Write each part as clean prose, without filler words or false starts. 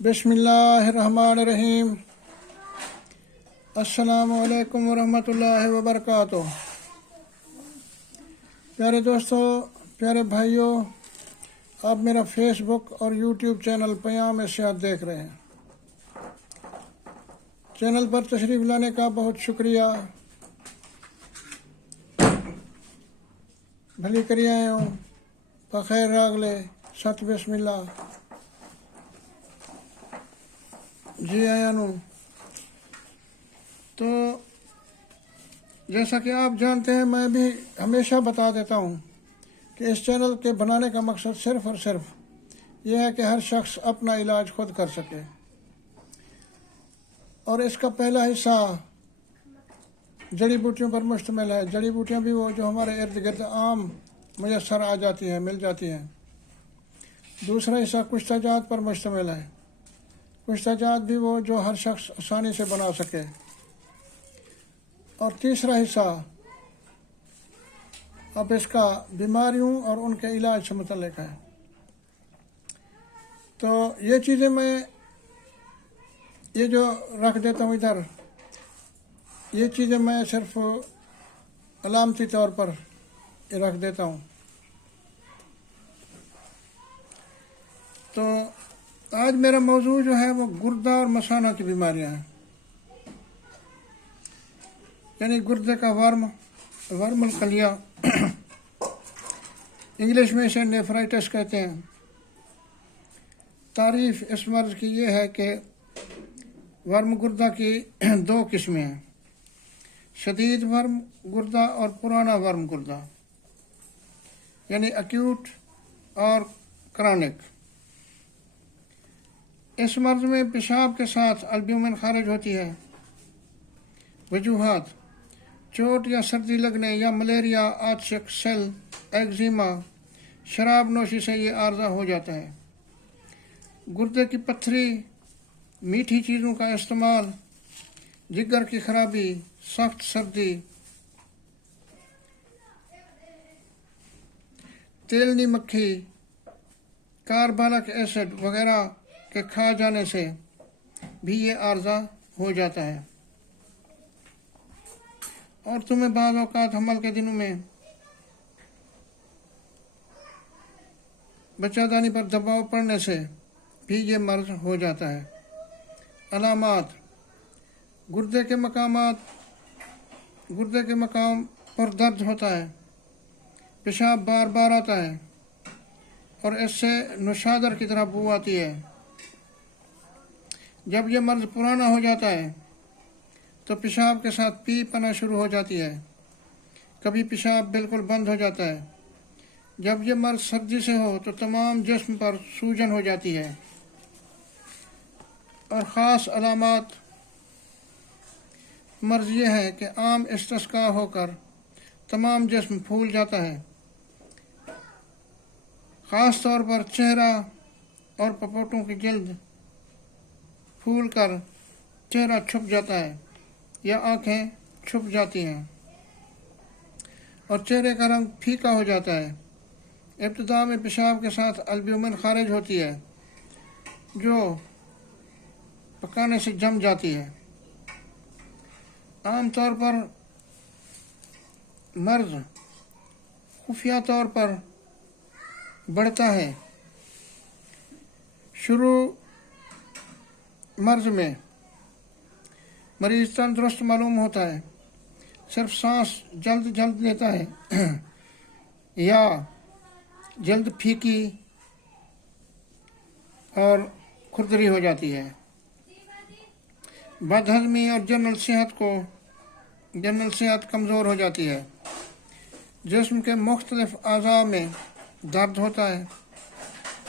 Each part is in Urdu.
بسم اللہ الرحمن الرحیم۔ السلام علیکم ورحمۃ اللہ وبرکاتہ۔ پیارے دوستو، پیارے بھائیوں، آپ میرا فیس بک اور یوٹیوب چینل پیام ارشاد دیکھ رہے ہیں۔ چینل پر تشریف لانے کا بہت شکریہ۔ بھلی کری آئے ہوں، بخیر راگلے، ست بسم اللہ، جی آیا نو۔ تو جیسا کہ آپ جانتے ہیں، میں بھی ہمیشہ بتا دیتا ہوں کہ اس چینل کے بنانے کا مقصد صرف اور صرف یہ ہے کہ ہر شخص اپنا علاج خود کر سکے، اور اس کا پہلا حصہ جڑی بوٹیوں پر مشتمل ہے۔ جڑی بوٹیاں بھی وہ جو ہمارے ارد گرد عام میسر آ جاتی ہیں، مل جاتی ہیں۔ دوسرا حصہ کشتہ جات پر مشتمل ہے۔ کشتہ جات بھی وہ جو ہر شخص آسانی سے بنا سکے۔ اور تیسرا حصہ اب اس کا بیماریوں اور ان کے علاج سے متعلق ہے۔ تو یہ چیزیں میں یہ جو رکھ دیتا ہوں ادھر، یہ چیزیں میں صرف علامتی طور پر رکھ دیتا ہوں۔ تو آج میرا موضوع جو ہے وہ گردہ اور مثانہ کی بیماریاں ہیں، یعنی گردے کا ورم القلیہ، انگلش میں اسے نیفرائٹس کہتے ہیں۔ تعریف اس مرض کی یہ ہے کہ ورم گردہ کی دو قسمیں ہیں، شدید ورم گردہ اور پرانا ورم گردہ، یعنی ایکیوٹ اور کرونک۔ اس مرض میں پیشاب کے ساتھ البیومن خارج ہوتی ہے۔ وجوہات: چوٹ یا سردی لگنے یا ملیریا، آتشک، سیل، ایگزیما، شراب نوشی سے یہ عارضہ ہو جاتا ہے۔ گردے کی پتھری، میٹھی چیزوں کا استعمال، جگر کی خرابی، سخت سردی، تیلنی مکھی، کاربالک ایسڈ وغیرہ کے کھا جانے سے بھی یہ عارضہ ہو جاتا ہے۔ عورتوں میں بعض اوقات حمل کے دنوں میں بچہ دانی پر دباؤ پڑنے سے بھی یہ مرض ہو جاتا ہے۔ علامات: گردے کے مقام پر درد ہوتا ہے، پیشاب بار بار آتا ہے اور اس سے نوشادر کی طرح بو آتی ہے۔ جب یہ مرض پرانا ہو جاتا ہے تو پیشاب کے ساتھ پیپ آنا شروع ہو جاتی ہے، کبھی پیشاب بالکل بند ہو جاتا ہے۔ جب یہ مرض سردی سے ہو تو تمام جسم پر سوجن ہو جاتی ہے۔ اور خاص علامات: مرض یہ ہے کہ عام استسقاء ہو کر تمام جسم پھول جاتا ہے، خاص طور پر چہرہ اور پپوٹوں کی جلد پھول کر چہرہ چھپ جاتا ہے یا آنکھیں چھپ جاتی ہیں، اور چہرے کا رنگ پھیکا ہو جاتا ہے۔ ابتدا میں پیشاب کے ساتھ البیومن خارج ہوتی ہے جو پکانے سے جم جاتی ہے۔ عام طور پر مرض خفیہ طور پر بڑھتا ہے۔ شروع مرض میں مریض تندرست معلوم ہوتا ہے، صرف سانس جلد لیتا ہے یا جلد پھیکی اور کھردری ہو جاتی ہے۔ بد ہضمی اور جنرل صحت کمزور ہو جاتی ہے۔ جسم کے مختلف اعضاء میں درد ہوتا ہے،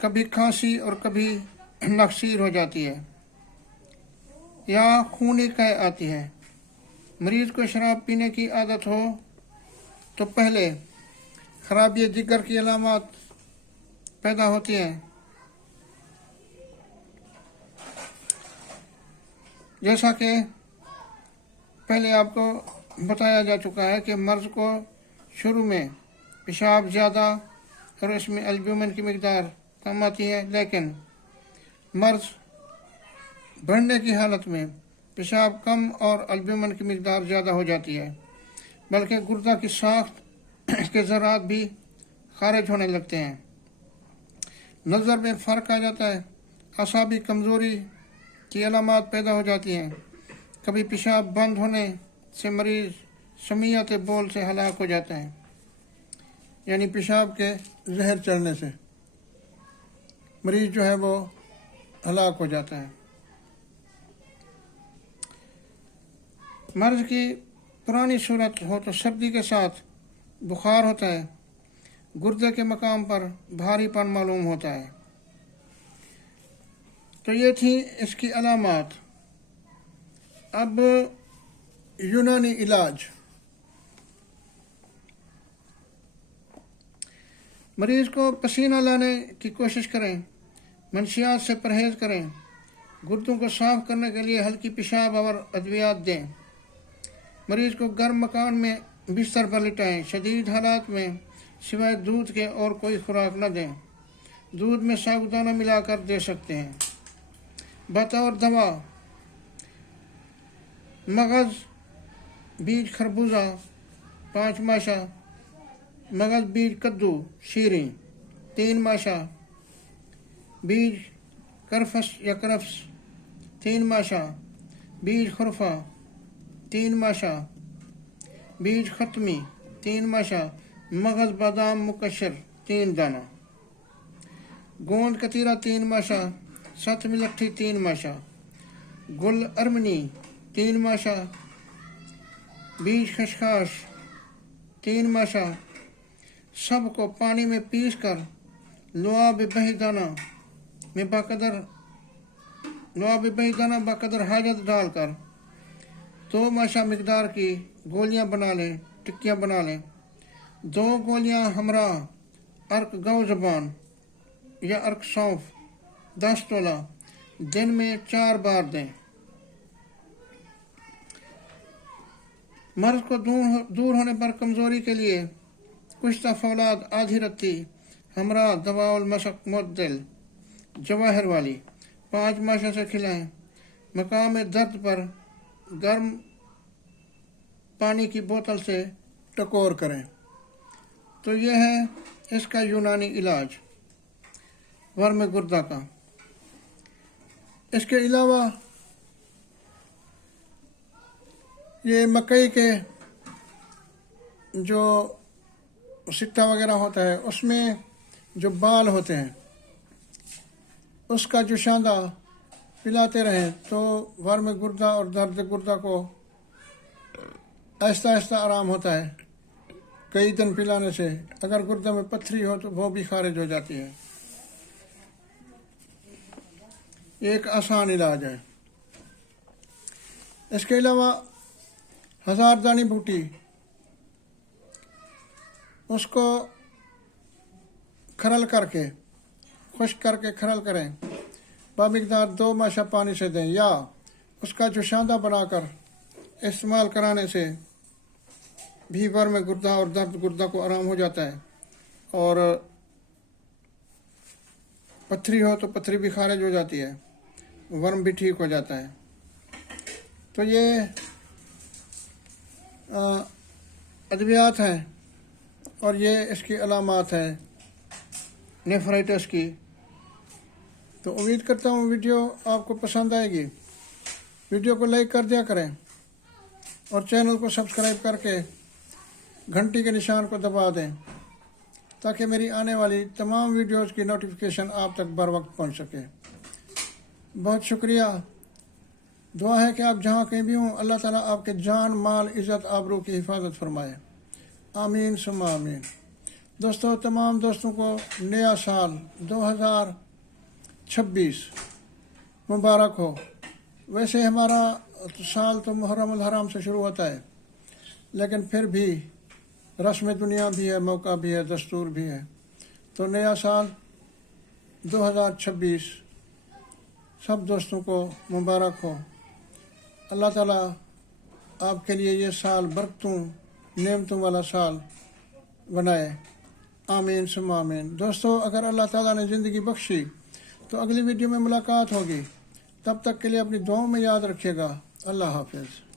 کبھی کھانسی اور کبھی نکسیر ہو جاتی ہے یا خونی قے آتی ہے۔ مریض کو شراب پینے کی عادت ہو تو پہلے خرابی جگر کی علامات پیدا ہوتی ہیں۔ جیسا کہ پہلے آپ کو بتایا جا چکا ہے کہ مرض کو شروع میں پیشاب زیادہ اور اس میں البیومن کی مقدار کم آتی ہے، لیکن مرض بڑھنے کی حالت میں پیشاب کم اور البومن کی مقدار زیادہ ہو جاتی ہے، بلکہ گردہ کی ساخت کے ذرات بھی خارج ہونے لگتے ہیں۔ نظر میں فرق آ جاتا ہے، اعصابی کمزوری کی علامات پیدا ہو جاتی ہیں۔ کبھی پیشاب بند ہونے سے مریض سمیعت بول سے ہلاک ہو جاتا ہے، یعنی پیشاب کے زہر چڑھنے سے مریض جو ہے وہ ہلاک ہو جاتا ہے۔ مرض کی پرانی صورت ہو تو سردی کے ساتھ بخار ہوتا ہے، گردے کے مقام پر بھاری پن معلوم ہوتا ہے۔ تو یہ تھی اس کی علامات۔ اب یونانی علاج۔ مریض کو پسینہ لانے کی کوشش کریں، منشیات سے پرہیز کریں، گردوں کو صاف کرنے کے لیے ہلکی پیشاب اور ادویات دیں۔ مریض کو گرم مکان میں بستر پر لٹائیں۔ شدید حالات میں سوائے دودھ کے اور کوئی خوراک نہ دیں۔ دودھ میں سابودانہ ملا کر دے سکتے ہیں۔ بطور دوا مغز بیج خربوزہ 5 ماشا، مغز بیج کدو شیریں 3 ماشا، بیج کرفس یا کرفس 3 ماشا، بیج خرفہ 3 ماشا، بیج ختمی 3 ماشا، مغز بادام مکشر 3 دانہ، گوند کتیرہ 3 ماشا، ست ملٹھی 3 ماشا، گل ارمنی 3 ماشا، بیج خشخاش 3 ماشا، سب کو پانی میں پیس کر لعاب بہی دانہ بقدر حاجت ڈال کر 2 ماشا مقدار کی گولیاں بنا لیں، ٹکیاں بنا لیں۔ 2 گولیاں ہمراہ عرق گو زبان یا عرق سونف 10 تولہ دن میں 4 بار دیں۔ مرض کو دور ہونے پر کمزوری کے لیے کشتہ فولاد آدھی رتی ہمراہ دوا المشق معتدل جواہر والی 5 ماشا سے کھلائیں۔ مقام درد پر گرم پانی کی بوتل سے ٹکور کریں۔ تو یہ ہے اس کا یونانی علاج ورم گردہ کا۔ اس کے علاوہ یہ مکئی کے جو سٹا وغیرہ ہوتا ہے اس میں جو بال ہوتے ہیں اس کا جو شاندہ پلاتے رہیں تو ورم گردہ اور درد گردہ کو آہستہ آہستہ آرام ہوتا ہے۔ کئی دن پلانے سے اگر گردے میں پتھری ہو تو وہ بھی خارج ہو جاتی ہے۔ یہ ایک آسان علاج ہے۔ اس کے علاوہ ہزاردانی بوٹی، اس کو کھرل کر کے خشک کر کے کھرل کریں، بمقدار 2 ماشا پانی سے دیں، یا اس کا جو شاندہ بنا کر استعمال کرانے سے بھی ورم گردہ اور درد گردہ کو آرام ہو جاتا ہے، اور پتھری ہو تو پتھری بھی خارج ہو جاتی ہے، ورم بھی ٹھیک ہو جاتا ہے۔ تو یہ ادویات ہیں اور یہ اس کی علامات ہیں نیفرائٹس کی۔ تو امید کرتا ہوں ویڈیو آپ کو پسند آئے گی۔ ویڈیو کو لائک کر دیا کریں اور چینل کو سبسکرائب کر کے گھنٹی کے نشان کو دبا دیں تاکہ میری آنے والی تمام ویڈیوز کی نوٹیفیکیشن آپ تک بر وقت پہنچ سکے۔ بہت شکریہ۔ دعا ہے کہ آپ جہاں کہیں بھی ہوں اللہ تعالیٰ آپ کے جان، مال، عزت، آبرو کی حفاظت فرمائے۔ آمین ثم آمین۔ دوستو، تمام دوستوں کو نیا سال 2026 مبارک ہو۔ ویسے ہمارا سال تو محرم الحرام سے شروع ہوتا ہے، لیکن پھر بھی رسم دنیا بھی ہے، موقع بھی ہے، دستور بھی ہے۔ تو نیا سال 2026 سب دوستوں کو مبارک ہو۔ اللہ تعالیٰ آپ کے لیے یہ سال برکتوں، نعمتوں والا سال بنائے۔ آمین ثم آمین۔ دوستو، اگر اللہ تعالیٰ نے زندگی بخشی تو اگلی ویڈیو میں ملاقات ہوگی۔ تب تک کے لیے اپنی دعاؤں میں یاد رکھیے گا. اللہ حافظ.